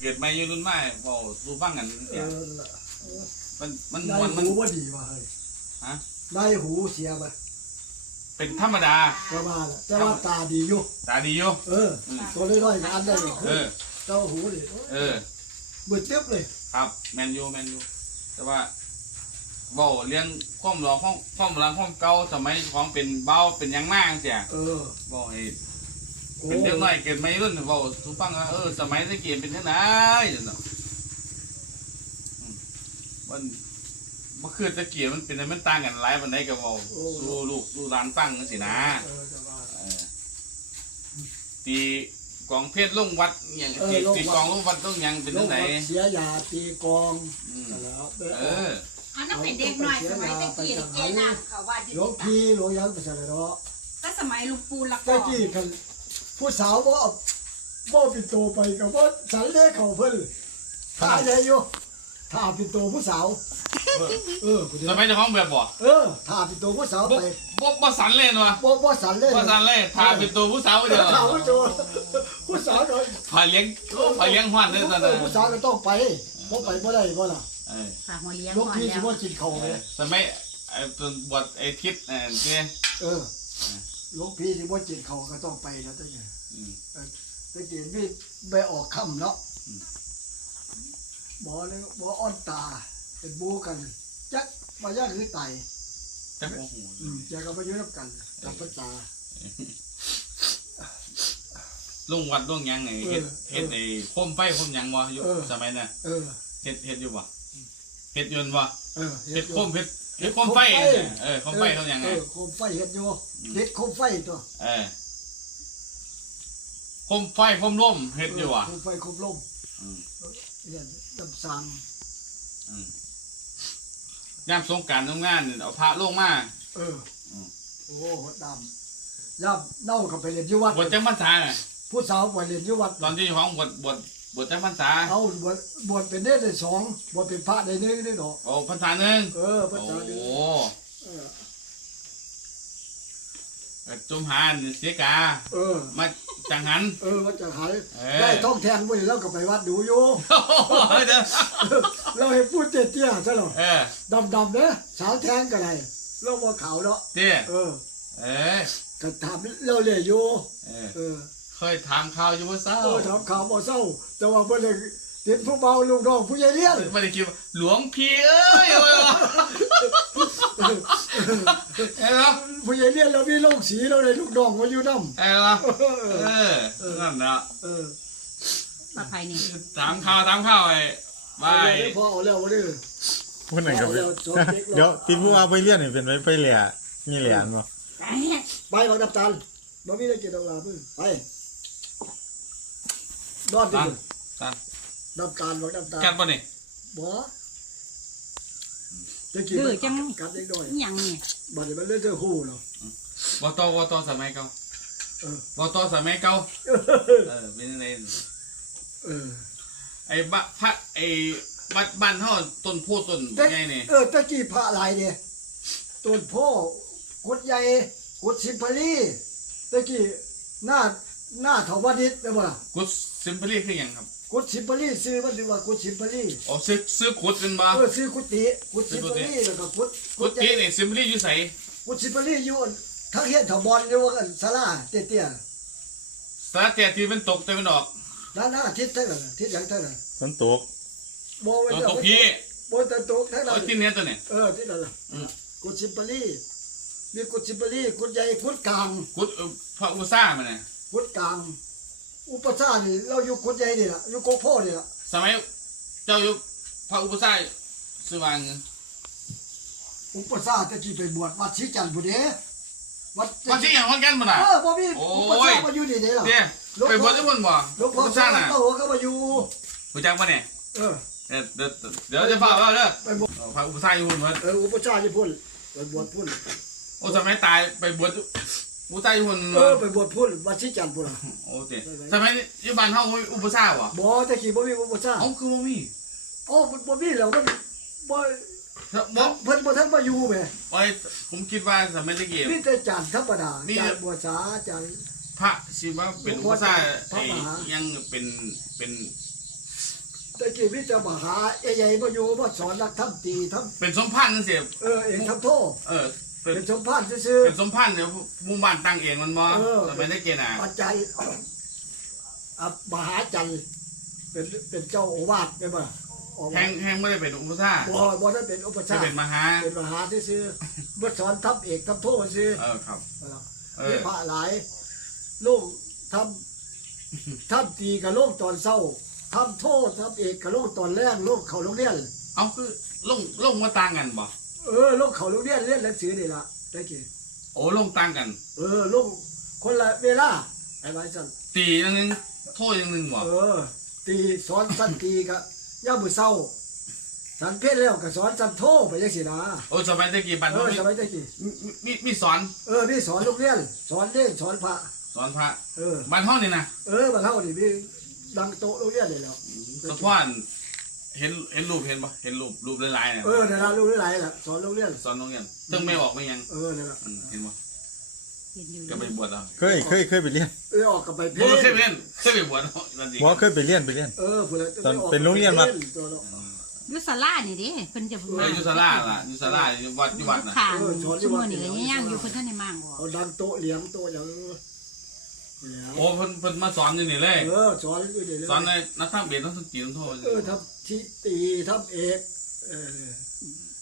เกิดไม่ยืนรุ่นไม่บอกสู้ฟังกันเอเสียอมันมันได้มันมัน หูว่าดีว่ะเฮ้ยฮะ ได้หูเสียไปเป็นธรรมดา ก็มาแหละแต่ว่าตาดีอยู่ตาดีอยู่เออตัวน้อยๆก็อันได้เลยเออ เจ้าหูนี่เออ เบื่อเต็บเลยครับแมนยูแมนยูแต่ว่าเว้าเรื่องความหลองความความหลังความเก่าสมัยของเป็นเบาเป็นหยังมากเสียเออ บอกให้โอ้ เป็นเด็กน้อยเกิดไม่รุ่นเว้าสู้ฟังว่าเออสมัยตะเกียบเป็นจังไดจังเนาะอืมมันมันคือตะเกียบมันเป็นอะไรมันต่างกันหลายปานใดก็เว้าสู้ลูกสู้หลานฟังจังซี่นะเออจะว่าเออตีกองเพชรลงวัดอหย่างเออตีลงวัดตีกองลงวัดต้องหยังเป็นโรจัคงไหนเสียยาตีกองอืมนั่นแหล้วเอออันนั้นเป็นเด็กหน่อยสมัยตะกี้เกน้ำเขาว่าหลวงพี่หลวงยังไปใส่เนาะก็สมัยลุงปูละตะกี้กัน ผู้สาวบ่เอาบ่ปิดโตไปกับบ่สันเลขเขาเพิ่นท่าใหญ่อยู่ท่าปิดโตผู้สาว เออกูเดี๋ยสวมัยเจ้าของแบบบ่เออท่าปิดโตผู้สาวบ่ไปบ่บ่สันเลยเนาะบ่บ่สันเลยบ่สันเลยพาเป็นตัวผู้สาวเดียวท่าผู้โตผู้สาวหน่อยพาเลี้ยงโอ้พาเลี้ยงฮอดเลยตอนเอนั้อนผู้สาวก็ต้องไปบ่ไปบ่ได้บ่ล่ะเออฝากหัวเลี้ยงหลวงก่อนพี่แล้สิวบ่กินข้าวเอเลอยสมัยไอ้ตัวบวชไอ้ทิศเออเจ้เออ หลวงพี่สิบ่กินข้าวก็ต้องไปแล้วตะกี้อืม ตะกี้มีไปออกค่ำเนาะอืม หมอเลยหมออ้อนตาเป็นบูกัน จักมาย่าคือไตแต่โอ้โหอืมแกก็มาอยู่นับกันกับพระตา ลงวัดลงหยังไงเฮ็ดเออเฮ็ดไอ้โคมไฟโคมหยังบ่อยู่เออ สมัยนั้นเออ เฮ็ดเฮ็ดอยู่บ่ เฮ็ดยนต์บ่เออเฮ็ดโคมเฮ็ดเฮ็ดโคมไฟเออโคมไฟเท่าหยังไงเออโคมไฟเฮ็ดอยู่เฮ็ดโคมไฟตัวเออโคมไฟโคมลมเฮ็ดอยู่ว่ะโคมไฟโคมลมอืมเนี่ยดำสังยามสงกรารทำงานเอาพระลงมาเอออมโอ้โหดำย่ำเน่าก็ไปเรียนอยู่วัดบวชจังพรรษาน่ะผู้สาวไปเรียนอยู่วัดตอนที่ของบวชบวช บวชจังพรรษาเอาบวชบวชเป็นเนตรได้สองบวชเป็นพระได้หนึ่งได้ดอกโอ้พรรษาหนึ่งเออพโอ้ระเจ้าหนึ่งเออจุมหานเสียกา เออ มาจังหัน เออว่าจะหายเอได้อท้องแทนไว้แล้วก็ไปวัดดูอยู่เด้อเราเห็นพูดเตี้ยๆซะหรอเออดำๆเด้อสาวแทงก็ได้เราบ่ขาวเนาะเตี้ยเออเออก็ถามเราเลยอยู่ เออ เออ เคยถามข่าวอยู่ว่าเศร้าเออถามข่าวบ่เศร้า แต่ว่าบ่ได้เห็นผู้เบาลูกน้องผู้ใหญ่เลี้ยงไม่ได้คิดว่าหลวงพี่เอ้ยเอ้ยเอ้ยครับผู้ใหญ่เลี้ยงเรามีโรงสีเราได้ลูกน้องมาอยู่นำเอ้ยครับเอเอออนั่นแหละเออปลอดภัยนี่ถามข่าวถามข่าวไอ้ไปเอาเลยพอเอาแล้วบ่ดื้อพูดหน่อยครับเอาแล้วจบเด็กแล้วเดี๋ยวทีผู้ว่าไปเรียนนี่เป็นไว้ไปเหลี่ยมีเหลี่ยนบ่ไปบักน้ำตาลบ่มีได้กินดอกลาเพิ่นไป นอนดิตันตันน้ำตาลบักน้ำตาลกัดป่ะนี่บ่จะกินดื้อจัง กัดเล็กน้อยอหย่างนี่บัดนี้มันเล่นเจ้าคู่เนาะวอตอวอตอสมัยเก่าเออวอตอสมัยเก่าเออเป็นยังไงเออไอ้บะพระไอ้บัดบ้านเฮาต้นโพธิ์ต้นแต่ไงนี่เออตะกี้พระหลายเนี่ยต้นโพ่อกุดใหญ่กุดสิมพลีตะกี้หน้า หน้าเขาวานิดได้บ่ล่ะกุศซิมพลีคือหยังครับกุดสิมพลีซื้อมันถือว่ากุดสิมพลีอ๋อซื้อซื้อขุดกันบ่เออซื้อกุฏิกุดสิมพลีแล้วก็กุดกุฏินี่ซิมพลีอยู่ไสกุดสิมพลีอยู่อันทักเฮียนถาวรอยู่ว่าอันศาลาเตี้ยสาแต่ที่มันตกแต่มันออกๆด้านหน้าทิศเท่านั้นน่ะทิศหยังเท่านั้นฝนตกบ่ไว้ตอนเด้ตกพี่บ่ตะตกเท่านั้เอานที่เนี้ยตัวนี้เออที่นั่นล่ะอืมกุดสิมพลีมีกุดสิมพลีกุดใหญ่กุดกลางกุดเอ่อพระอุษามันน่ะ กุดกลาง อุปสานี่เราอยู่กุดใหญ่นี่ล่ะอยู่โกโพ่นี่ล่ะสมัยเจ้าอยู่พระอุปสาซื้อวางอุปสาตะกี้ไปบวชวัดศรีจันทร์พุ่นเด้วัดมาที่อย่างวันกันบ่น่ะ เออบ่มีโอ้ย อุปสามาอยู่นี่เด้ล่ะเด้ไปบวชทุกคนบ่หลวงพ่ออุปสาสาน่ะก็หัวก็มาอยู่รู้จักบ่เนี่ยเออเดี๋ยวเดี๋ยวเดี๋ยวจะพาว่าเด้อไปบวชพระอุปสาอยู่พุ่นเพิ่นเอออุปสาที่พุ่นไปบวชพุ่นโอ้สมัยตายไปบวช อุปสาอยู่พุ่นเออไปบวชพุ่นวัดศรีจันทร์พุ่นล่ะโอ้เด้สมัยอยู่บ้านเฮาอุปสาบ่บ่ตะกี้บ่มีอุปสาเอ้าคือบ่มีอ๋อมันบ่มีแล้วมันบ่บ่เพิ่นบ่ทันมาอยู่แหมไว้ผมคิดว่าสมัยตะกี้มีแต่จานธรรมดานี่จานบัวสาจานพระสิว่าเป็นอุปสาพระไอ้มหายังเป็นเป็นกี้มิจะมาหาใหญ่ๆมาอยู่มาสอนนักทำตีทเป็นสมพันธ์นั่นสิำเออเองทำโทษเออ เป็นเป็นชมพานซื่อ เป็นสมพันธ์เนี่ยหมู่บ้านตั้งเองมันบ่เออ สมัยได้เกณฑ์อะๆอาจารย์อะมหาจันทร์เป็นเป็นเจ้าโอวาทได้ป่ะออกแห้มางแห้งไม่ได้เป็นอุปสรรคบ่บ่ได้เป็นอุปจะชฌาย์เป็นมหา เป็นมหาซื่อๆมาสอนทับเอกทับโทซื่อเออครับ เอมีอ พระหลาย ลูกทำทำตีกับลูกตอนเศร้าทำโทษทำเอกกับลูกตอนแรกลูกเขาโรงเรียน เอาคือลงลงมาต่างกันบ่ เออลูกเขาโรงเรียนเรียนหนังสือนี่ละได้กี่โอ้ลงต่างกัน เออลูกคนละเวลาไอ้ไว้สั่นตีอย่างหนึงโทษอย่างหนึงบ่เออ ตีสอนสั้นตีกะย่ามือเศร้าสันเพศแล้วก็สอนสันโทไปยังสินะโอ้สมัยได้กี่บัตรเออสมัยได้กี่มีมีมีสอนเออนี่สอนโรงเรียนสอนเล่นสอนพระสอนพระเออบ้านห้องนี่นะเออมาเท่านี่มีดังโตะโรงเรียนเลยแล้วสะพาน เห็นเห็นรูปเห็นปะเห็นรูปรูปหลายๆเนี่ยเออในร้านลูกหลายๆล่ะสอนโรงเรียนสอนโรงเรียนตึงไม่ออกไม่ยังเออนั่นแหละอืมเห็นปะเห็นอยู่ก็ไปบวชแล้วเคยเคยเคยไปเรียนเออออกกับไปเพผมเคยลไปเล่นเคยไปบวชนั่นเองบ่เคยไปเรียนไปเรียน เออผู้ใดตอนเป็นโรงเรียนวัด ตัวเนาะอยุสลานี่เด้เพิ่นจะเอออยุสลาล่ะอยุสลาอยู่วัดอยู่วัดน่ะขางชั่วโมงนี่ก็ย่างอยู่เพิ่นท่านในมั่งบ่เอาดังโต๊ะเหลียงโต๊ะอย่างแล้วโอ้เพิ่นเพิ่นมาสอนอยู่นี่เลย เออสอนอยู่เดี๋ยวสอนในนักทำเบียดนักสกีนักโทษเออทำ ที่ตีทำเอกเออ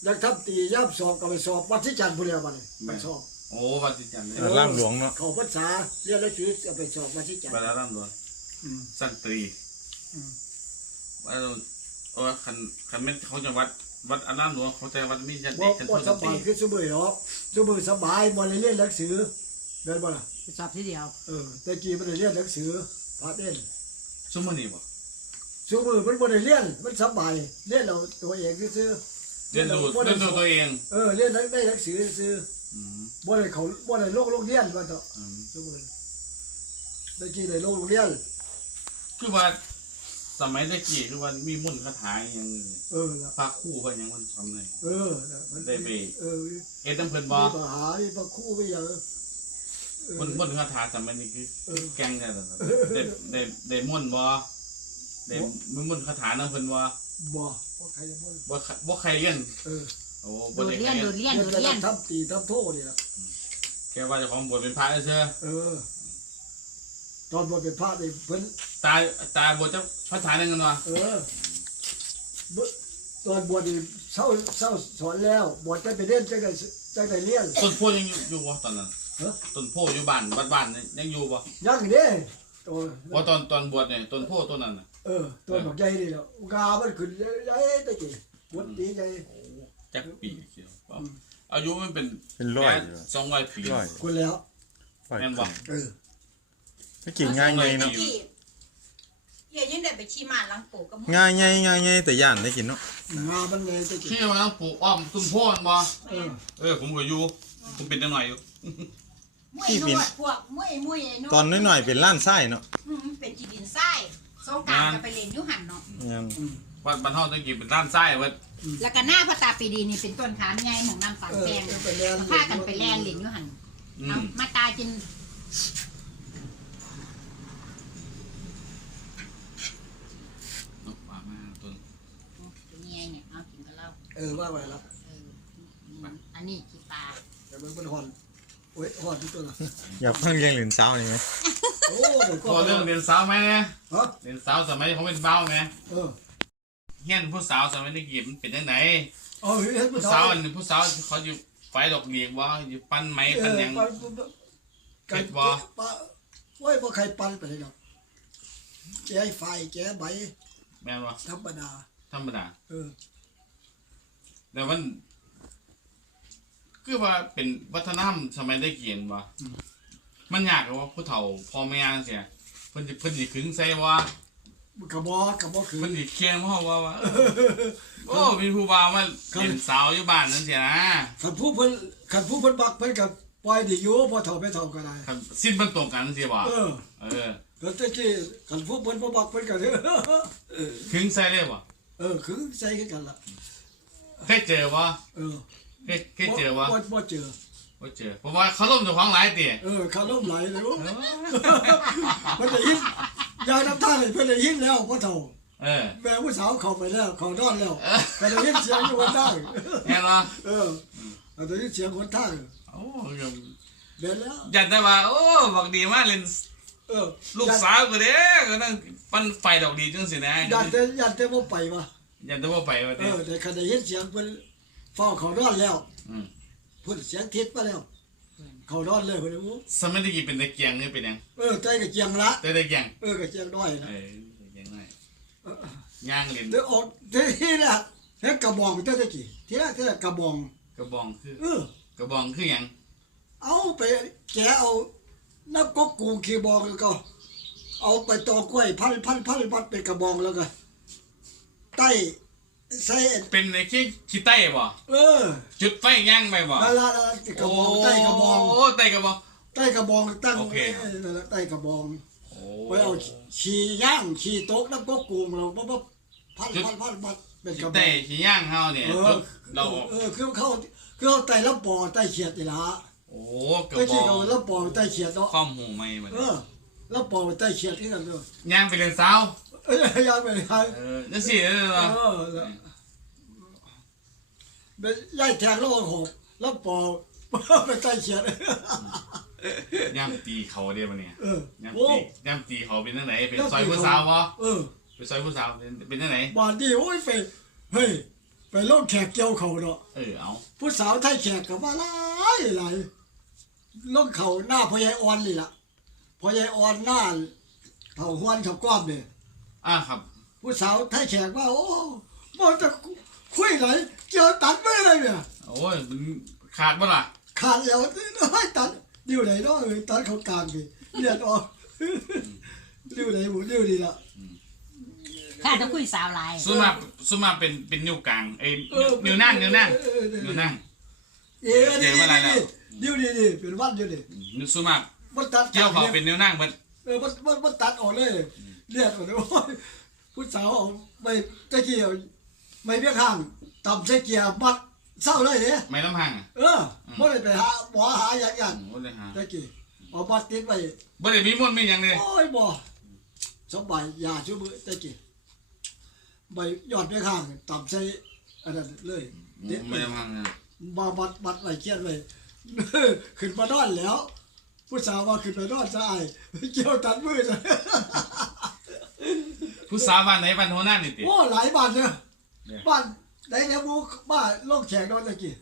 ยังทำตีย่ำสอบก็ไปสอบวัดที่จันทร์บุรีรัมย์ไปสอบโอ้วัดที่จันทร์เลยเออล่ามหลวงเนาะเขาภาษาเรียนหนังสือเอาไปสอบวัดที่จันทวัดร์ละร่ำรวยอืมสันตรีอืมวัดเออคันคันแม่นเขาจะวัดวัดอารามหลวงเขาจะวัดมีจันบ่เด็กจันบ่ทสร์ตบารียคือสมือหรอกสมือสบายบ่ได้เรียนหนังสือเดินบ่ล่ะไปสอบทีเดียวเออแต่กี้บ่ได้เรียนหนังสือพาเด่นซุมื้อนี้บ่ สมือมันบ่ได้เรียนมันสบายเรียนเราตัวเองซื่อๆเรียนดูบ่เรีได้ยนดูตัวเองเออเรียนได้หนังสือซื่ออืมบ่ได้เขาบ่ได้โลกโรงเรียนว่าเถอะอืมสมือตะกี้ได้โลกโรงเรียนคือว่าสมัยตะกี้คือว่ามีมุ่นต์คาถาอหยังเออละพระครู่ว่าหยังมันทำเลยเออละมันได้ไปเออเอ็ดน้ำเพิ่นมีบ่ปัญหามีประคู่ไปอย่างเออ มุ่นต์มุ่นต์คาถาสมัยนี้คือเออ แกงเนี่ยได้ได้ได้มุ่นต์บ่ ได้มีมุ่นคาถานํเพิ่นบ่บ่บ่ใครจะบ่บ่บ่ใครเรียนเออโอ้บ่โดดได้เรียใครนเรียนดเรียนโดดเรียนทำตีทำโทษนี่ล่ะแค่ว่าเจ้าของบวชเป็นพระเซื่อเออ ตอนบวชเป็นพระนี่เพิ่นตาตาบวชจักภาษาหนึงกันบ่เออบ่ตอนบวชนี่เศร้าเศร้าสอนแล้วบวชจะไปเรียนจังได๋จังได๋เรียน ต้นโพยังอยู่อยู่บ่ตอนนั้นเออต้นโพอยู่บ้านวัดบ้านนี่ยังอยู่บ่ยังเด้โตบ่ตอนตอนบวชเนี่ยต้นโพต้นนั้นน่ะ ออตัวบักใหญ่นี่แหละกามันขึ้นใหญ่ตะกี้บวชดีใหญ่ จักปีเกี่ยวบ่อายุมันเป็นเป็นร้อยสองร้อยปี ร้อยคนแล้ว ร้อยแม่นบ่ เออไม่กินง่ายไงเนาะเดี๋ยวยังได้ไปขี่ม้าหลังปู่กับง่ายไงง่ายไงแต่ย่านได้กินเนาะงามันไงตะกี้ที่ว่าต้องปลูกอ้อมต้นโพมันบ่เออเออผมก็อยู่ผมเป็นจังหน่อยอยู่มวยนวดพวกมวยมวยไอ้นวดตอนน้อยๆเป็นล้านไส้เนาะอืมเป็นจีดินทราย สงกรารก็ไปเล่นอยู่หันเนาะเนี่ยวัดบ้านเฮาตะกี้เป็นด้านซ้ายเว้ยแล้วก็หน้าพระตาปีดีนี่เป็นต้นขามใหญ่หมองน้ำปางเออแกงเออไปเรียนพากันไปแล่นเล่นอยู่หันอืเอามมาตายกินเอาปลามาต้นเป็นไงเนี่ยเอากินกับเราเออว่าไปแล้วเอออันนี้ขี้ปลาแต่มันเป็นหอนโอ้ยหอนที่ตัวละอยากฟังเรื่องหลินสาวนี่ไหม โอ้เดี๋ยวพอเรื่องเรียนสาวไหมเนี่ยฮะเรียนสาวสมัยเขาเป็นเบ้าไหมเออเฮียนผู้สาวสมัยตะกี้มันเป็นจังไหนเอาเฮ็ดผู้สาวอันนี้ผู้สาวเขาอยู่ไฟดอกเดียกว่าอยู่ปั้นไม้ปั้นหยังไก่เฮ็ดบ่ ปะโอ้ยบ่ใครปันไปเลยดอกแกไอ้ไฟแกใบแม่นบ่ธรรมดา ธรรมดาเออ แต่มัน คือว่าเป็นวัฒนธรรมสมัยได้เกียนว่า มันยากว่าผู้เฒ่าพ่อแม่จังซี่เพิ่นสิเพิ่นสิขึงใส่ว่ากระบอกกระบอกคือเพิ่นสิเคียงพ่อว่าว่าเออโอ้มีผู้บ่าวมาเล่นสาวอยู่บ้านนั่นสินะขันผู้เพิ่นขันผู้เพิ่นบักเพิ่นกับปล่อยดีอยู่พอเฒ่าไปเฒ่าก็ได้คันสิ้นมันตรงกันสิบ่เออเออแล้วตะกี้ขันผู้เพิ่นบ่บักเพิ่นก็เออขึงใส่ได้บ่เออคือใส่กันล่ะเคยเจอบ่เออเคยเคยเจอบ่บ่บ่เจอ บ่เจอเพราะว่าเขาล่มเจ้าของหลายติเออขาล่มไหลเลยโอ้มันได้ยินยายน้ำตาเลยเพิ่นได้ยินแล้วพอเฒ่าเออแม่ผู้สาวเข้าไปแล้วเขานอนแล้วเออก็ได้ยินเสียงอยู่บนทางแน่นอนเออก็ได้ยินเสียงคนทางโอ้เดินแล้วยันได้ว่าโอ้บอกดีมากเลยเออลูกสาวก็เด้ก็นั่งปั้นไฟดอกดีจังสินะยันแต่ยันแต่บ่ไปว่ะยันได้ว่าไปว่าเอเด้อแต่คันได้ยินเสียงเพิ่นฟ้องเขานอนแล้วอืม พุ่นเสียงทิศมาแล้ว เขานอนเลยเพิ่นว่าสมัยตะกี้เป็นตะเกียงนี่เป็นยังเออใจก็เจียงละแต่ตะเกียงเออก็เจียงน้อยเอนะอตะเกียงหน่อยย่างเล่นเดี๋ยวออกที่แรกเฮ็ดกระบองเจ้าตะกี้ที่แรกที่แรกกระบอง กระบองคือเออ กระบองคือหยังเอาไปแกะเอาน้ำก๊กกูขี้บองแล้วก็ เอาไปตอกล้วยพันพันพันพันเป็นกระบองแล้วก็ใต้ ใส่เป็นไอ้ขี้ขี้ไต้บ่เออจุดไฟย่างไปบ่นั่นละนั่นละกระบองใต้กระบองโอ้ใต้กระบองใต้กระบองตั้งโอเคไว้นั่นละใต้กระบองโอ้ไว้เอาขี้ย่างขี้โต๊ะน้ำก๊กกูเราปั๊บปั๊บพันพันพันพันเป็นกขี้ระบอไต้งขี้ย่างเฮาเนี่ยเอจุอดเราเออคือเขาคือเขาไต่ลำปอไต่เขียดนี่ละโอ้กระก็บที่องเขาลำปอไต่เขียดเนาะข้อมหูไม่เหมือนเออลำปอไต่เขียดที่กันเนาะย่างไปเรียนสาวเอ้ยยายไปยายเออจังซี่เด้อเอเนาะอเป็นยายแทงโลกหกลำปอไปไต่เขียดย่างตีเขาเด้บ่เนี่ยย่างตีย่างตีเขาเป็นจังไหนเป็นซอยผู้สาวบ่เป็นซอยผู้สาวเป็นเป็นจังไหนบานดีโอ้ยไปเฮ้ยไปโลกแขกเกี่ยวเขาเนาะเออเอาผู้สาวไทยแขกกับว่าหลายหลายลงเขาหน้าพ่อใหญ่อ่อนนี่ล่ะพ่อใหญ่อ่อนหน้าเผาหวนเขาก้อมเนี่ย อะครับ ผู้สาวไทยแขกว่า โอ้บอจะคุยไหนเกี่ยวตัดไม่เลยเนี่ยโอ้ยมันขาดบ่ล่ะขาดแล้วให้ตัดดิ้วไหนเนาะเออตัดเขากลางดิเลือดออกดิ้วไหนหมูดิ้วดีละข้าจะคุยสาวหลายสุมาสุมาเป็นเป็นนิ้วกลางเอ้ยนิ้วนั่งนิ้วนั่งนิ้วนั่งเออนี่นี่ดิ้วดีดีเป็นวัดอยู่ดินิ้วสุมามันตัดเกี่ยวเขาเป็นนิ้วนั่งเบิดเออมันมันมันตัดออกเลย เลือดออกเลยโอ้ยผู้สาวเอาไม่ตะเกียบไม่เบี้ยข้างต่ำใส่เกียร์มัดเศร้าเลยเนี่ยไม่ลำพังอะเออไม่ได้ไปหาหมอหาอย่างอย่างโอ้เลยฮะตะกี้เอาบัดติดไปบ่ได้มีมนต์มีหยังเลยโอ้ยบ่สบายยาช่วยมือตะกี้ใบยอดไปข้างต่ำใส่อันนั้นเลยเด็ดไม่ลำพังอะมาบัดบัดไว้เขียนไว้ขึ้นมานอนแล้ว ผู้สาวว่าขึ้นไปนอนซะไอ้เกี่ยวตัดมือซะ ผู้สาวบ้านไหนบ้านโหน้านี่ติ โอ้หลายบ้านเนอะเนี่ย บ้านไหนเนี่ยบูบ้านโลกแขกนอนตะกี้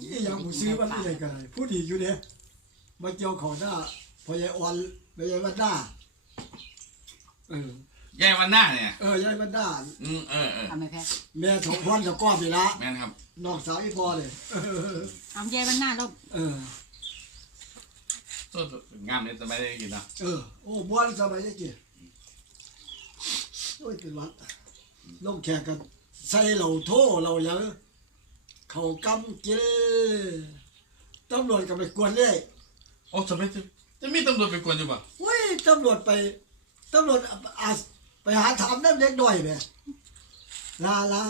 อีหยังผู้ซื้อมันอะไรกันผู้ดีอยู่เนี่ยมาเกี่ยวของหน้าพอยายอ่อนพอยายวันหน้าเออยายวันหน้าเนี่ยเออยายวันหน้าอืมเออเออเอาไหมแพ้แม่ถงพรกับก้อนนี่ละแม่นครับน้องสาวอีพอเลยเออเอาใจบ้านหน้าลูกเออตัวงามเลยสบายได้กินเนาะเออโอ้บ้วนสบายตะกี้ โอ้ยเป็นหวัดลงแขกกันใส่เหล่าโทเหล่าหยังเขากำกินตำรวจก็ไปกวนเลยโอ้สมัยจะจะมีตำรวจไปกวนอยู่ป่ะเว้ยตำรวจไปตำรวจอาไปหาถามนั่นเด็กหน่อยแม่ลาลา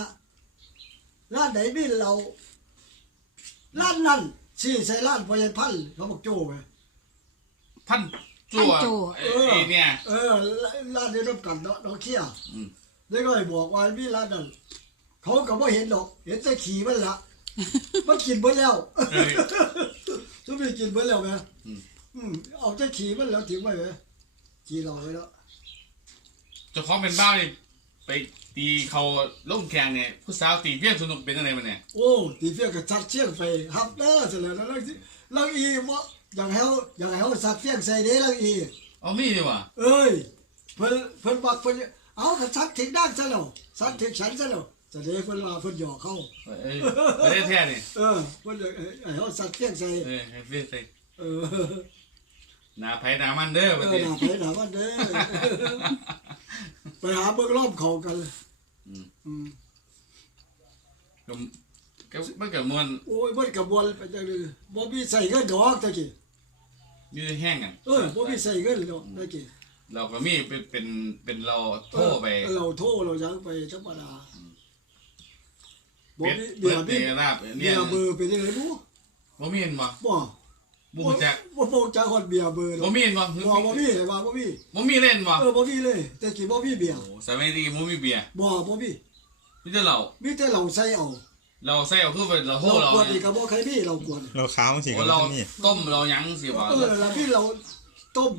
ร้านไหนมีเราร้านนั้นสี่ใส่ร้านพยาพันธุ์เขาบอกโจ้ไงพัน จั่ว ไอ้ไอ้เนี่ย เออร้านนี้ร่วมกันเนาะน้องเขี้ยอืมเด็กหน่อยบอกว่ามีร้านนั้นเขาก็ไม่เห็นหรอก เห็นแต่ขี่มันละมันกินเบิดแล้วเอ้ย ทุกทีกินเบิดแล้วไหมอืม อืมเอาแต่ขี่มันแล้วทิ้งไว้ไหมขี่รอไว้แล้ว เจ้าของเป็นบ้าเลยไปตีเขาล่มแข่งเนี่ยผู้สาวตีเพี้ยนสนุกเป็นอะไรมาเนี่ยโอ้ตีเฟียกับชัดเชียงไปฮับเด้อเสร็จแล้วแล้วลังอีวะอ ย่างเฮาอย่างเฮาสัตว์เฟียงใส่เด้ลังอีเอามีดีว่ะเอ้ยเพิ่นเพิ่นบักเพิ่นเอากระชัดถึงด้านซะแล้วสัตว์ถึงฉันซะแล้วแสดงเพิ่นว่าเพิ่นหยอกเขาเอ้ยประเทศแท้เนี่ยเออเพิ่นอยากให้เฮาสัตว์เฟียงใส่เออให้เพี้ยนใส่เออหนาไผ่หนามันเด้อเอประอเทศหน้าไปหน้ามันเด้อไปหาเบิ่งรอบเขากันอืมก็ ก็มันก็มวนโอ้ยมันกระบวนไปจังเลยบ่มีใส่เงินดอกตะกี้อยู่แห้งกันเออบ่มีใส่เงินดอกตะกี้เราก็มีเป็นเป็นเป็นเราโทรไปเออเราโทรเรายังไปธรรมดาบ่เป็ดมีเปิเบียดร์เดมีราบเบีเนี่ยยร์เบอร์เป็นยังไงบ่บ่มีเห็นบ่บ่บุกจักบ่บ่จักฮอดเบียร์เบอร์บ่มีเห็นบ่บ่บ่มีเลยว่าบ่มีบ่มีเล่นบ่เออบ่มีเลยแต่กี้บ่มีเบียร์โอ้สมัยนี้บ่มีเบียร์บ่บ่มีมีแต่เหล้ามีแต่เราใส่เอา เราใส่เอาคือเป็นเราโหเราเรากวดอีเนี่กยก็บ่ใครมีเรากวดเราขาวสิโอ้กับเรานี่ต้มเราหยังสิบ่เออแล้วพี่เราต้ม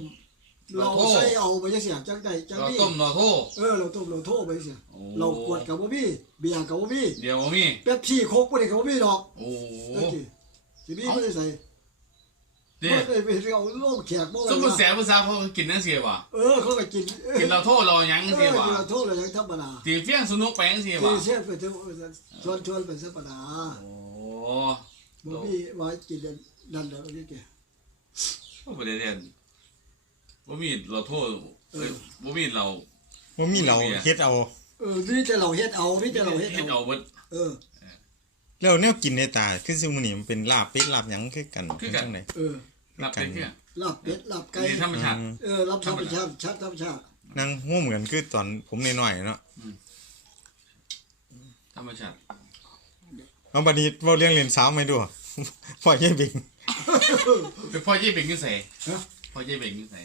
เราเราโทษใส่เอาไปจังซี่จังไดจังเรานี้ต้มเราโทเออเราต้มเราโทไปจังซี่โอ้เรากวดก็บ่มีเบียร์ก็บ่มีเดี๋ยวบ่มีเป๊ปซี่โคกบ่ได้ก็บ่มีดอกโอ้ตะกี้สิมีบ่ได้ใส่ เด้บ่ได้ไปเอาโลกแขกบ่สมมุติได้แสบผู้สาวเขากินจังซี่บ่เออเขาก็กินกินเราโทเราหยังเอจังซี่อบ่กินเราโทเลยยังธรรมดาตีเฟี้ยงสนุกไปจังซี่บ่ที่เชฟไปถึงชวนชวนไปธรรมดาโอ้บ่มีว่ากินนั่นแล้วนี่แกบ่ได้เรียนบ่มีเราโทเอ้ยบ่มีเราว่ามีเราเฮ็ดเอาเออมีแต่เราเฮ็ดเอามีแต่เราเฮ็ดเฮ็ดเอาเอาเบิดเออ แล้วแนวกินในตาคือซุมื้อนี้มันเป็นลาบเป็ดลาบหยังคือกันคือกันจังได๋เออรับได้คือลาบเป็ดลาบไก่นี่ธรรมชาติ เออรับธรรมชาติชัดธรรมชาตินั่งหัวเหมือนคือตอนผมน้อยๆเนาะธรรมชาติเอาบัดนี้เว้าเรื่องเรียนสาวไหมดูพ่อใหญ่เบ่งไปพ่อเย่เบ่งอยู่ไสพ่อเย่เบ่งอยู่ไส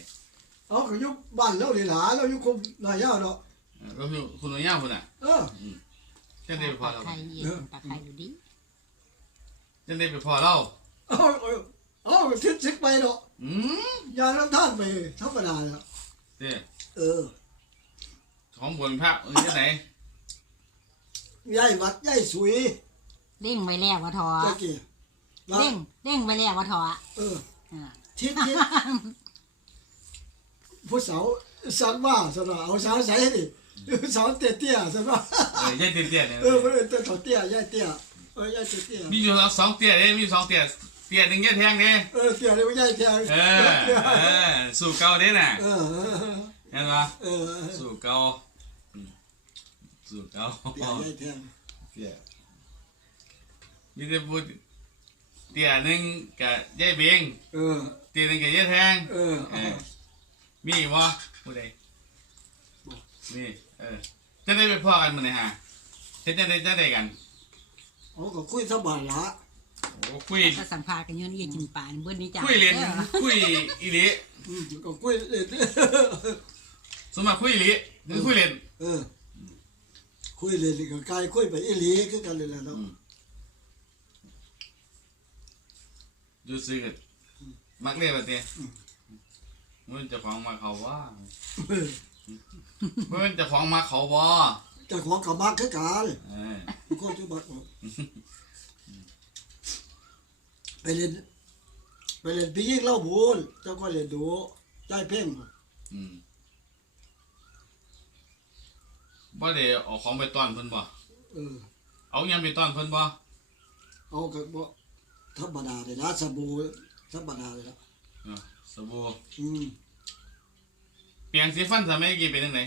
เอาก็อยู่บ้านเรานี่ล่ะเราอยู่คุมนายาวเนาะเออแล้วคุณย่าพุ่นน่ะเออจังได้ไปพอเราใครเย็นตาใครอยู่ดิ จังได้ไปพอเราเอาเอาเอาทิศสิกไปเนาะอืมยางน้ำท่านไปธรรมดาเนาะเด้เออของบนพระเออที่ไหนยายวัดยายสุยเด้งไว้แล้ววะทอตะกี้ว่าเด้งเด้งไว้แล้ววะทอเอออ่า ทิศทิศผู้สาวสั่งว่าสนะเอาสาวใส่ดิสาวเตี้ยเตี้ยๆสนะเออยัยเตี้ยๆเนี่ยเออมันเป็นตัวเตี้ยยายเตี้ย เออยายเตี้ยมีอยู่สองเตี้ยเด้มีสองเตี้ยเตี้ยหนึ่งยัยแทงเด้เออเตี้ยเลยว่ายายเตี้ยเออเออสู่เก่าเด้น่ะเออเห็นปะเออสู่เก่าอืมสู่เก่าเตี้ยยายเตี้ยเตี้ยมีแต่พูดเตี้ยหนึ่งกับยัยเบงเออเตี้ยหนึ่งกับยัยแทงเออเออมีอีกวะผู้ใดนี่เออจะได้ไปพ่อกันมื้อไหนฮะเฮ็ดจังได๋จะได้กัน เอาก็คุยสบายละโอ้คุยก็สัมภาษณ์กันย้อนเอียกินปานเบิ้ลนี้จ้าคุยเรียนคุยอีหลีอืมก็คุยเออสมมาคุยอีหลีหรือคุยเรียนเออ คุยเลยก็กลายคุยไปอีหลีคือกันเลยแหละเนาะอยู่ซื้อกันมักเรียกว่าเตี้ยมันจะฟังมาเขาว่าเออมันจะฟังมาเขาว่า เจ้าของกับมักคือกันเออก็จะบัดบอกไปเล่นไปเล่นพี่ยิ่งเล่าบุญเจ้าก็เล่นดูใจเพ่งอืมบ่ได้เอาของไปต้อนเพิ่นบ่เออเอาหยังไปต้อนเพิ่นบ่เอากับบ่ธรรมดาเลยนะสบู่ธรรมดาเลยนะเออสบู่อืมเปลียงสีฟันสมัยกี้เป็นจังได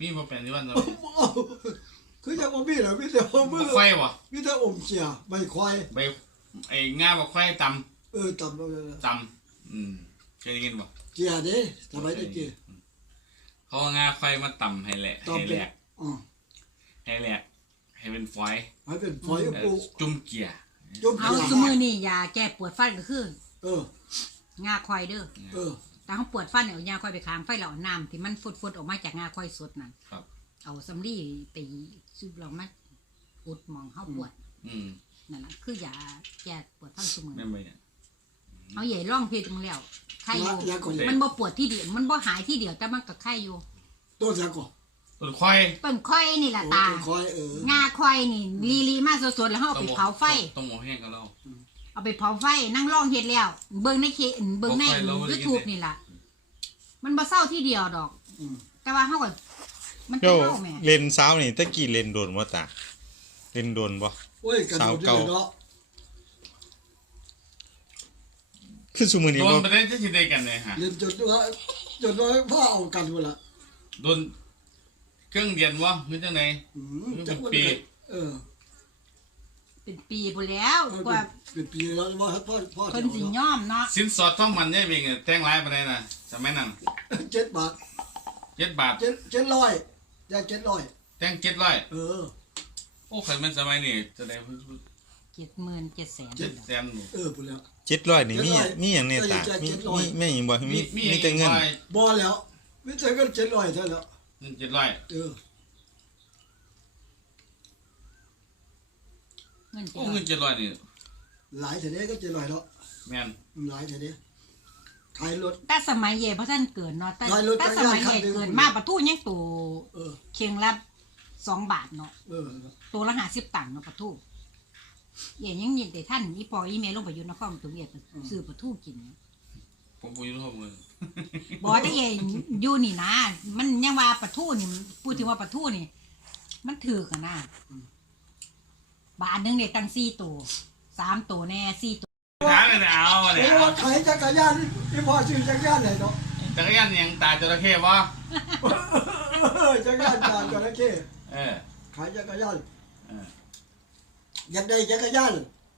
มีบ่แปลงสีฟันสมัยคือจะว่ามีเหรอมีแต่ว่ามืบ่อไข่บ่มีแต่อมเจียใบควายใบไอ้งาบ่ไข่ตำเออตำเอาเลยนะตำอืมเคยได้ยินบ่เจียเด้ทำไมได้เจียเขาเอางาไข่มาตำให้แหละตำให้เป็แหนลกอ๋อให้แหลกให้เป็นฝอยให้เป็นฝอยเอปูอจุ่มเกียร์จุ่มเอาเจียสมือนี่ยาแก้ปวดฟันก็คือเอองาควายเด้อเออ แต่เขาปวดฟันเนี่ยเอายาควายไปค้างไฟแล้วเอาน้ำที่มันฟดๆออกมาจากงาควายสดนั่นครับ เอาสำลีไปซุบเรามาอุดหมองเขาปวดอืมนั่นแหละคือยาแก้ปวดฟันสมือแม่นบ่เนี่ย เอาใหญ่ร่องเพชรมึงแล้วไข้อยู่ยาก่อน มันบ่ปวดที่เดียวมันบ่หายที่เดียวแต่มันก็ไข้อยู่ต้นยาก่อนต้นควายต้นค่อยนี่แหละตา ต้นควายเอองาควายนี่ลีลีมาสดๆแล้วเขาเอาไปเผาไฟ ต้องหมอแห้งกับเรา เอาไปเผาไฟนั่งร่องเฮ็ดแล้ว เบิ่งในเคเบิ่งในเผาไฟเราบ่ได้ยูทูบกินเลยนี่ล่ะ มันบ่เศร้าที่เดียวดอก อืมแต่ว่าเฮาก็มันเป็แล้นวเล่าแหม่เรียนสาวนี่ตะกี้เรียนโดนบ่ตาเรียนโดนบ่ โอ้ยกระโดดเลยเนาะคือซุมื้อนี้โดบ่นประเด็นที่สิได้กันเลยฮะเล่นจนว่าจนว่าพ่อเอากันหมดละโดนเครื่องเดียนวะหรือจังไดอืมจักวันปีเออ เป็นปีพุ่นแล้วเออกว่าเป็นปีแล้วว่าพ่อพ่อเพิ่นสิยอมเนาะสินสอดท้องมันเนี่ยเป็นไงแต่งหลายปานใดน่ะสมัยนั้นเจ็ดบาท7บาทเจ็ดเจ็ดร้อยยาเจ็ดร้อยแต่ง700เออโอ้คันแม่นสมัยนี้จะได้700จ็ดหมื่นเจ็ดแสนเจ็ดแสนหนูเออพูดแล้วเจ็ดร้อยนี่มีเจ็ดร้อยมีอย่างเนี่ยตาเจ็ดมีร้อยมีไม่อย่างบ่มีมีมีแต่เงินร้อยบ่แล้วไม่ใช่ก็เจ็ดร้อยเท่าแล้วเงินเจ็ดร้อยเออ เงินเจ็โอ้ดร้อเงิยนเจ็ดร้อยนี่หลายเท่านี้ก็เจ็ดร้อยแล้วแม่นหลายเท่านี้ขายรถ แต่สมัยเย่เพราะท่านเกิดเนาะแต่ได้รถแต่สมัยจักรยานคัเย่นหนึ่ง เกิดมาประตูยังตัวเออ เคียงละสองบาทเนาะเออตัวละห้าสิบตังค์เนาะประตูเย่ยังยินแต่ท่านอีพออีเมลลงไปอยู่นครปฐมเย่ซื้อประตูกินผมพูดยุ่งเงินบอกว่าแต่เย่อยู่นี่นะ มันยังว่าประตูนี่พูดถึงว่าประตูนี่ มันถือกันนะ บาทหนึงเด็กตั้งสี่ตัวสามตัวแน่สี่ตัวทางเลยนะเอาเนี่ยโอ้ขายจักรยานที่พ่อซื้อจักรยานไหนเนาะจักรยานยังตาจระเข้วะเออจักรยานจานจระเข้เออขายจักรยานเอออยากได้จักรยาน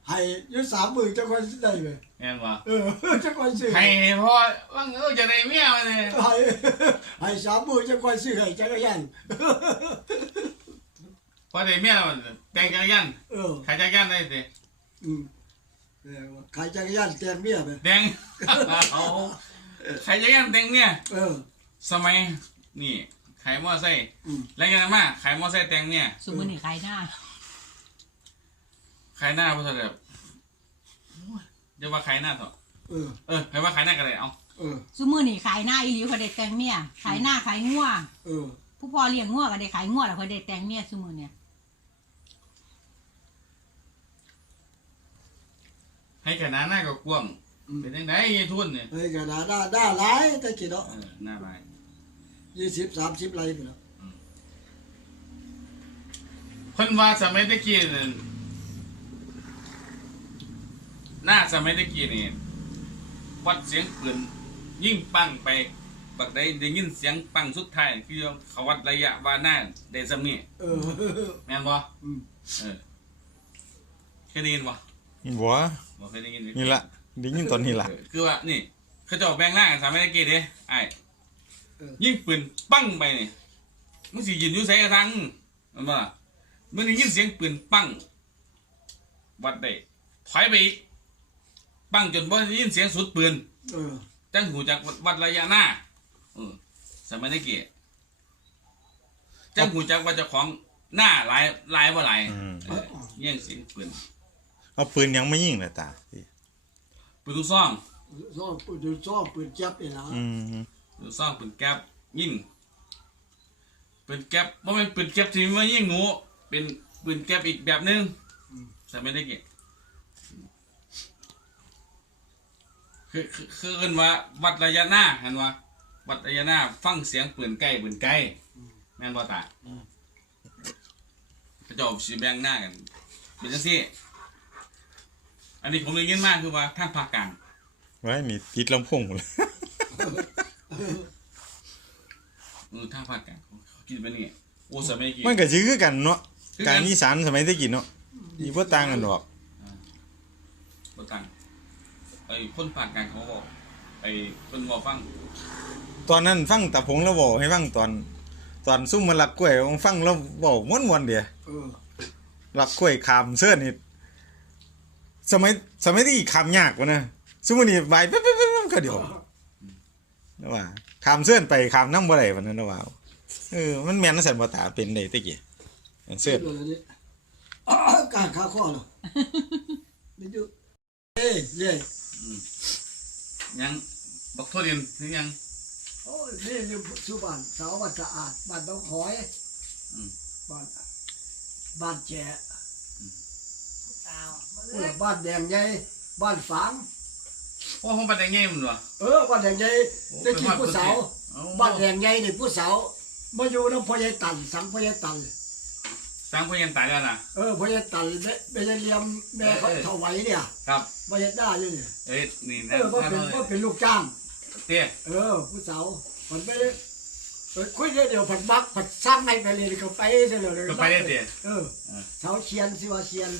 ให้อยืสามหมื่นจักรยานได้ไหมแม่นวะเออจักรยานซื้อให้พ่อว่างเออจะได้เมียมาเลยให้ให้สามหมื่นจักรยานซื้อให้จักรยาน พอได้เมียมันแต่งจักรยานเออขายจักรยานได้สิอืมเออขายจักรยานแทนเมียไปแต่งเอาขายจักรยานแต่งเมียเออ สมัยนี่ขายมอไซค์อืมแล้วกันมาขายมอไซค์แต่งเมียสมมตินี่ขายหน้าขายหน้าเพราะอะไรแบบโอ้ยจะว่าขายหน้าเถอะเออเออให้ว่าขายหน้ากันเลยเอาเออสมมตินี่ขายหน้าอีหลิวเขาได้แต่งเมียขายหน้าขายงัวเออผู้พ่อเลี้ยงงัวก็ได้ขายงัวแล้วเขาได้แต่งเมียสมมติเนี่ย ให้ขนาดหน้าก็กว้างอืมเป็นยังไงทุนเนี่ยเฮ้ยกระดาษด้าด้าหลายตะกี้เนาะเออหน้าลายยี่สิบสามสิบไรไปแล้วเพิ่นว่าสมัยตะกี้นั่นหน้าสมัยตะกี้นี่วัดเสียงปืนยิ่งปังไป บักได้ได้ยินเสียงปังสุดท้ายคือเขาวัดระยะว่าหน้าได้สำนี่เออ แม่นบ่อืม เออเคยได้ยินบ่บัว บ่เคยได้ยินนี่ละได้ยินตอนนี้ละเออคือว่านี่เขาจะออกแบงหน้ากันสมัยตะกี้เด้ไอ้เออยิงปืนปังไปนี่มันสิยืนอยู่ไสกระทังมันบ่ล่ะมันได้ยินเสียงปืนปังวัดได้ถอยไปอีกปังจนบ่ได้ยินเสียงสุดปืนเออจังหูจากวัดระยะหน้าเออสมัยนี้เกีจังหูจากว่าเจ้าของหน้าหลายหลายบ่หลายอืมเออแย่งเสียงปืน เอาปืนยังไม่ยิงเลยตาปืนลูกซ่องซ่องปืนดูซ่องปืนจับเองนะอืมปืนลูกซ่องปืนแก๊ปยิงปืนแก๊ปบ่แม่นปืนแก๊ปที่มายิงหนูเป็นปืนแก๊ปอีกแบบหนึงสมัยนี้เกีคือคือคือเอิ้นว่าวัดระยะหน้าเห็นว่าวัดระยะหน้าฟังเสียงปืนใกล้ปืนไกลแม่นบ่ตาเขาจะเอาสีแบงหน้ากันเป็นจังซี่ อันนี้ผมได้ยินมากคือว่าทางภาคกลางไว้นี่ติดลำโพงหมดเลยเออทางภาคกลางเขาคิดไปนี่โอ้สมัยกี้มันก็สิคือกันเนาะคือกัน การอีสานสมัยตะกี้เนาะมีบ่ต่างกันดอกบ่ต่างไอ้คนภาคกลางเขาบอกไอ้เพิ่นบอกฟังตอนนั้นฟังตาผงแล้วบอกให้ฟังตอน ตอนซุ่มมันลักกล้วยฟังแล้วบอกม่วนๆเดียวเออลักกล้วยขามเสื้อนี่ สมัยสมัยที่ขามยากว่านะซุ่มอนี่ใบปั๊บปั๊บปั๊บก็เดียวนะว่าขามเสื้อนไปขามน้ำบ่ได้วันนั้นนะว่าเออมันแม่นสันบ่ตาเป็นได้ตะกี้เสื้อเรื่อนการขาข้อเหรอไม่ดูเอ้ยเย่ยังบักทั่วดินหรือยังโอ้ยนี่อยู่สุบ้านสาวบ้านสะอาดบ้านน้องหอยบ้านบ้านแจ เออบ้านแดงใหญ่บ้านฝางโอ้ผมไปได้ไงมันวะเออบ้านแดงใหญ่ได้กินผู้สาวเอ้บ้านแดงใหญ่นี่ผู้สาวมาอยู่น้ำพ่อใหญ่ตันสังพ่อใหญ่ตันสร้างเพื่อนตายแล้วนะเออพ่อใหญ่ตันแม่แม่ใหญ่เลี้ยมแม่เขาเออถวายเนี่ยครับพ่อใหญ่ได้อยู่เนี่ยเอ้ยนี่เอนะอว่าเป็นว่าเป็นลูกจ้างเตี้ยเออผู้สาวมันไปเลยเออคุยเดี๋ยวเดี๋ยวผัดมักผัดสร้างให้ไปเลยก็ไปเสร็จแล้วเลยก็ไปได้เตี้ยเออสาวเชียนสิว่าเชียน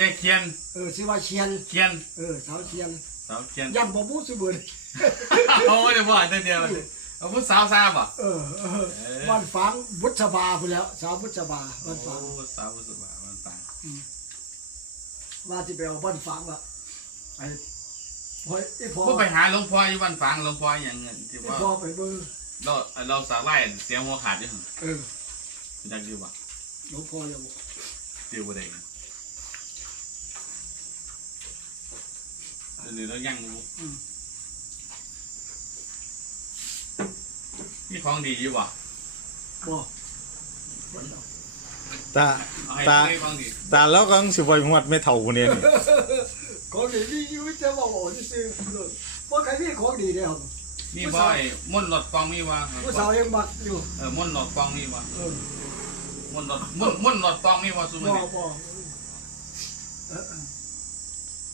ยายเคียนเออสิว่าเชียน เคียนเออสาวเชียนสาวเคียนย่ำบ่มู้สุบุญโอ้ยเดี๋ยวบอกเดี๋ยวเดี๋ยวเอาผู้สาวทราบป่ะเออเออบ้านฝังบุษบาไปแล้ว สาวบุษบาบ้านฝังโอ้สาวผู้สาวมันต่างโอ้ว่าที่ไปเอาบ้านฝังว่ะไอ้พอไอ้พอบ่ไปหาหลวงพ่ออยู่บ้านฝางหลวงพ่ออย่างเงี้ยที่ไอ้ว่าพอไปเบิ่งเราเราสาวไล่เสียหัวขาดอยู่หั่นเออจักอยู่บ่หลวงพ่อยังบอกติวบ่ได้นะเดี๋ยวนี้เรายังอยู่อืมมีของดีอยู่บ่บอกบ่ดอกตาเอาให้ตาได้ของดีตาแล้วก็สิบ่ฮอดไม่เท่าคนนี้นี่ ของดีนี่อยู่จะบอกว่าซื่อๆเลยบ่ใครมีของดีเด้อครับมีบ่ไอ้ม่วนหลอดฟองมีบ่ผู้สาวยังมักอยู่เออม่วนหลอดฟองมีบ่เออม่วนหลอดม่วนม่วนหลอดฟองมีบ่ซุมื้บ่อนี้บ่เออเออ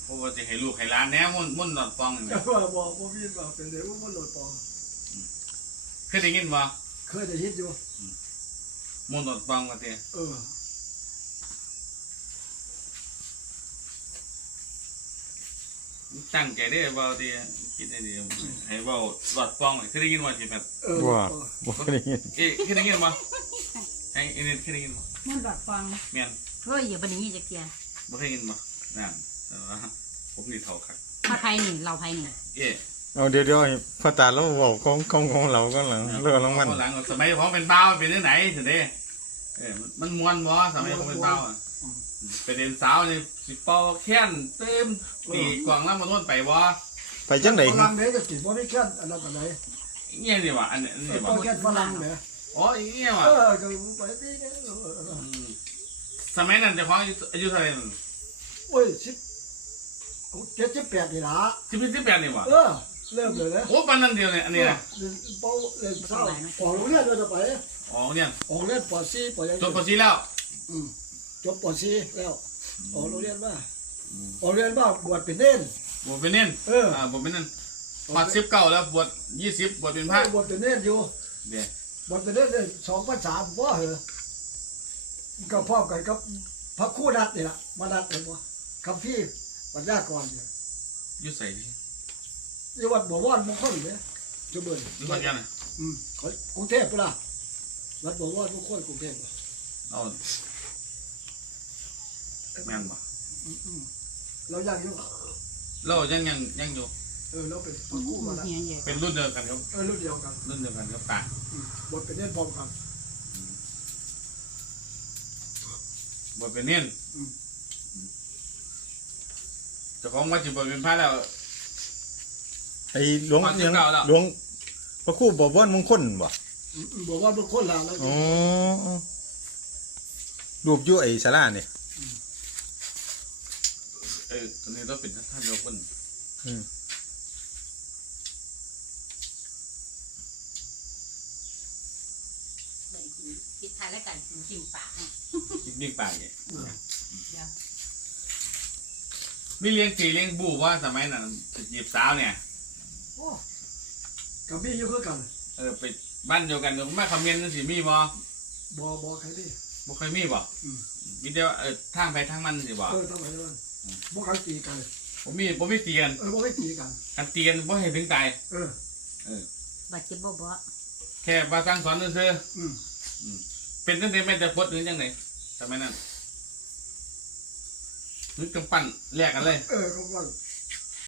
เพราะว่าจะให้ลูกให้หลานแหน่ม่วนม่วนหลอดฟองนี่แหแต่ละว่าบ่บ่มีบ่เป็นเด้ว่าบ่โหลดปอเคยได้ยินบ่เคยได้ยินอยู่ม่วนหลอดฟองว่าติเออตั้งใจได้อบ่ติคิดได้ดีให้เว้าหลอดฟองเคยได้ยินว่าสิแบบเออว่าบ่ได้ยินเอ๊ะเคยได้ยินบ่ไอ้ไอ้นี่เคยได้ยินบ่มันดอดฟังแม่นเฮ้ยอย่าบันนี้จะเกียร์บ่เคยได้ยินบ่นั่น แต่ว่าผมนี่เท่าคักมาไทยนี่เราไทยนี่เอ๊ะเอาเดี๋ยวๆให้พ่อตาเราเว้าของของของเราก็หลังเรื่องของมันหลังสมัยผมเป็นบ้าวเป็นที่ไหนสิเด้เอ้ยมันมันม่วนบ่สมัยผมเป็นบ้าวอะไปเรียนสาวนี่สิเป่าแค้นเต็มตีกล่องแล้วมันนวนไปบ่ไปจังได๋ฝรั่งเด้ก็กินบ่มีแค่นอันนั้นปานใดเงี้ยนี่ว่ะอันนี้อันเอนี้อว่ะบ่แค่นฝรั่งแหมอ๋ออีเงี้ยว่ะเออก็ไปที่เด้อเออเออมสมัยนั้นเจะของอายุอายุเท่าไหร่นั่นโอ้ยสิบ เจ็ดสิบแปดนี่ล่ะสิบสิบแปดนี่ว่ะเออเริ่มเลยนะโอ้ปานนั้นเดียวเนี่ยอันนี้นะเรียนเป้าเรียนเศร้าออกโรงเรียนเลยจะไปอ๋อเนี่ยออกโรงเรียนปอซีปอยังจบปสี่แล้วอืมจบปอซีแล้วออกโรงเรียนมาออกโรงเรียนมาบวชเป็นเน้นบวชเป็นเน้นเอออ่าบวชเป็นเน้นพอสิบเก้าแล้วบวชยี่สิบบวชเป็นพระบวชเป็นเน้นอยู่เดี๋ยวบวชเป็นเน้นได้สองภาษาบ่เหรอก็พ่อกันกับพระครู่นัดนี่ล่ะมานัดเองว่าคำพี่ ปัญญากรเนี่ยอยุ่ใส่ดินี่วัดบัววอนมงคลเนี่ยจะเบิ่นอยุ่ใส่ยังไงอืมเขากรุงเทพปุ่นล่ะวัดบัววอนมงคลกรุงเทพเอาแม่นบ่อืมอืมเรายังอยู่เรายังยังยังอยู่เออเราเป็นพระครู่มาแล้วเฮียเย่เป็นรุ่นเดียวกันครับเออรุ่นเดียวกันรุ่นเดียวกันครับตาอืมบทเป็นเน้นพร้อมกันบวชเป็นเน้นอืมเจ้าของวัดจิบวชเป็นพระแล้ว ไอ้หลวงพอสิบยังเก้าแล้ว หลวงพระครูบ่บ่มงคลบ่อืมอืมบอกว่าเป็นคนลาวแล้วอ๋อรูปอยู่ไอ้ศาลานี่ เออตอนนี้เราเป็นท่านเดียวคนอืม คิดไทยแล้วกันกินปากกินนิ่งปากเนี่ยเดี๋ยว มีเลี้ยงจีเลี้ยงบูว่าสมัยนั้นจะจีบสาวเนี่ย โอ้กับมี่อยู่คือกันเออไปบ้านเดียวกันกับแม่คำเมียนนั่นสิมีบ่บอบอใครดิ บ่เคยมีบ่อืม มีเดียวเออทางไปทางมันสิบ่เออทำไมนั่นบ่ใครตีกัน ผมมีผมมีเตียนเออบ่ไม่ตีกัน กันเตียนบ่ให้ถึงตายเออบาดเจ็บบ่บ่แค่มาสั่งสอนซื่ออืมๆเป็นตั้งแต่แม่แต่พดหรือจังไดสมัยนั้น นึกกำปั้นแลกกันเลย เออกำปั้น